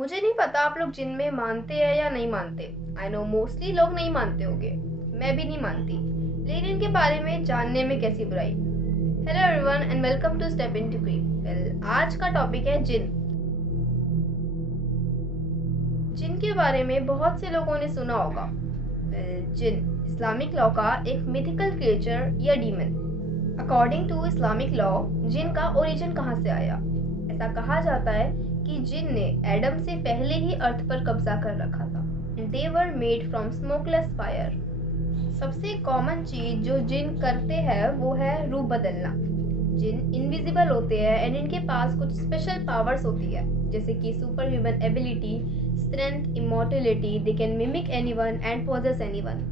मुझे नहीं पता आप लोग जिन में मानते हैं या नहीं मानते। आई नो मोस्टली लोग नहीं मानते होंगे, मैं भी नहीं मानती, लेकिन इनके बारे में जानने में कैसी बुराई। Hello everyone and welcome to step into creep. Well, आज का टॉपिक है जिन। जिन के बारे में बहुत से लोगों ने सुना होगा। जिन इस्लामिक लॉ का एक मिथिकल क्रिएचर या demon. According to Islamic law, जिन का ओरिजिन कहाँ से आया? ऐसा कहा जाता है कि जिन ने एडम से पहले ही अर्थ पर कब्जा कर रखा था। They were made from smokeless fire. सबसे कॉमन चीज जो जिन करते हैं वो है रूप बदलना। जिन इनविजिबल होते हैं एंड इनके पास कुछ स्पेशल पावर्स होती है, जैसे कि super human ability, strength, immortality. They can mimic anyone and possess anyone.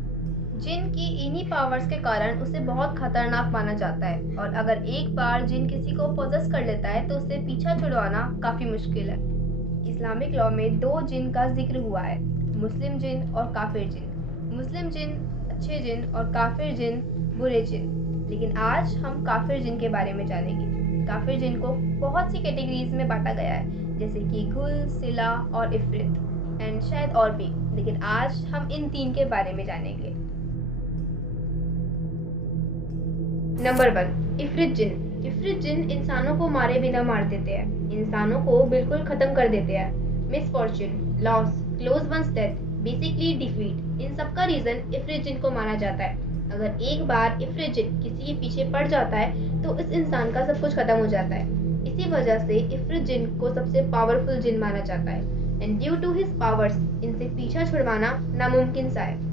जिन की इन्हीं पावर्स के कारण उसे बहुत खतरनाक माना जाता है, और अगर एक बार जिन किसी को पोजेस कर लेता है तो उसे पीछा छुड़वाना काफ़ी मुश्किल है। इस्लामिक लॉ में दो जिन का जिक्र हुआ है, मुस्लिम जिन और काफिर जिन। मुस्लिम जिन अच्छे जिन और काफिर जिन बुरे जिन। लेकिन आज हम काफिर जिन के बारे में जानेंगे। काफिर जिन को बहुत सी कैटेगरीज में बांटा गया है, जैसे कि घुल, सिला और इफ्रित, एंड शायद और भी, लेकिन आज हम इन तीन के बारे में जानेंगे। नंबर 1, इफ्रित जिन। इफ्रित जिन इंसानों को मारे बिना मार देते हैं, इंसानों को बिल्कुल खत्म कर देते हैं। Misfortune, loss, close ones death, basically defeat, इन सब का रीजन इफ्रित जिन को माना जाता है। अगर एक बार इफ्रित जिन किसी के पीछे पड़ जाता है तो इस इंसान का सब कुछ खत्म हो जाता है। इसी वजह से इफ्रित जिन को सबसे पावरफुल जिन माना जाता है, and due to his powers इनसे पीछा छुड़वाना नामुमकिन सा है।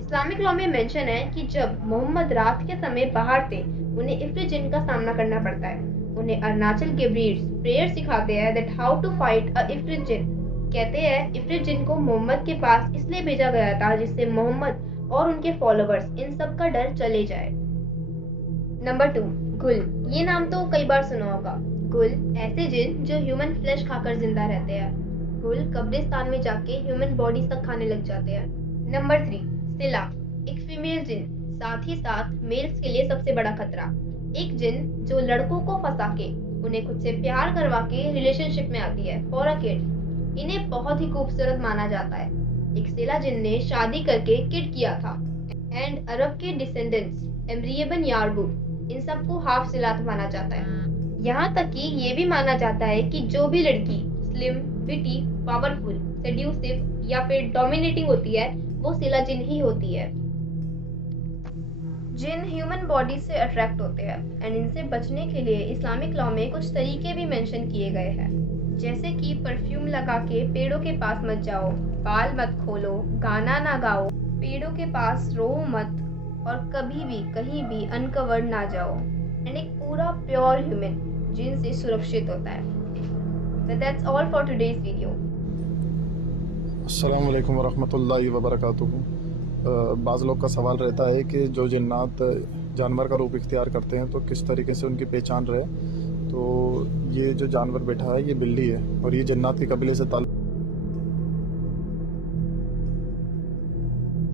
इस्लामिक लॉ में मेंशन है कि जब मोहम्मद रात के समय बाहर थे, उन्हें इफ्रित जिन का सामना करना पड़ता है। उन्हें अरुणाचल गेब्रियल्स प्रेयर सिखाते हैं that how to fight a इफ्रित जिन। कहते हैं इफ्रित जिन को मोहम्मद के पास इसलिए भेजा गया था जिससे मोहम्मद और उनके फॉलोअर्स इन सब का डर चले जाए। नंबर 2, गुल। ये नाम तो कई बार सुना होगा। गुल ऐसे जिन जो ह्यूमन फ्लैश खाकर जिंदा रहते हैं। गुल कब्रिस्तान में जाके ह्यूमन बॉडीज तक खाने लग जाते हैं। नंबर 3, सिला, एक फीमेल जिन, साथ ही साथ मेल्स के लिए सबसे बड़ा खतरा। एक जिन जो लड़कों को फंसा के उन्हें खुद से प्यार करवा के रिलेशनशिप में आती है फॉर अ किड। इन्हें बहुत ही खूबसूरत माना जाता है। एक सिला जिन ने शादी करके किड किया था, एंड अरब के डिसेंडेंट्स एम्ब्रियबन यारबू, इन सबको हाफ सिलात माना जाता है। यहाँ तक कि ये भी माना जाता है कि जो भी लड़की स्लिम, विटी, पावरफुल, सेड्यूसिव या फिर डोमिनेटिंग होती है वो सिला जिन ही होती है। जिन ह्यूमन बॉडी से अट्रैक्ट होते हैं, एंड इनसे बचने के लिए इस्लामिक लॉ में कुछ तरीके भी मेंशन किए गए हैं, जैसे कि परफ्यूम लगा के पेड़ों के पास मत जाओ, बाल मत खोलो, गाना ना गाओ, पेड़ों के पास रो मत, और कभी भी कहीं भी अनकवर्ड ना जाओ, एंड एक पूरा प्योर ह्यूमन जिन से सुरक्षित होता है। But that's all for today's video. अस्सलाम वालेकुम वरहमतुल्लाहि वबरकातुहू। बाज़ लोग का सवाल रहता है कि जो जिन्नात जानवर का रूप इख्तियार करते हैं तो किस तरीके से उनकी पहचान रहे। तो ये जो जानवर बैठा है ये बिल्ली है, और ये जिन्नात के कबीले से ताल्लुक़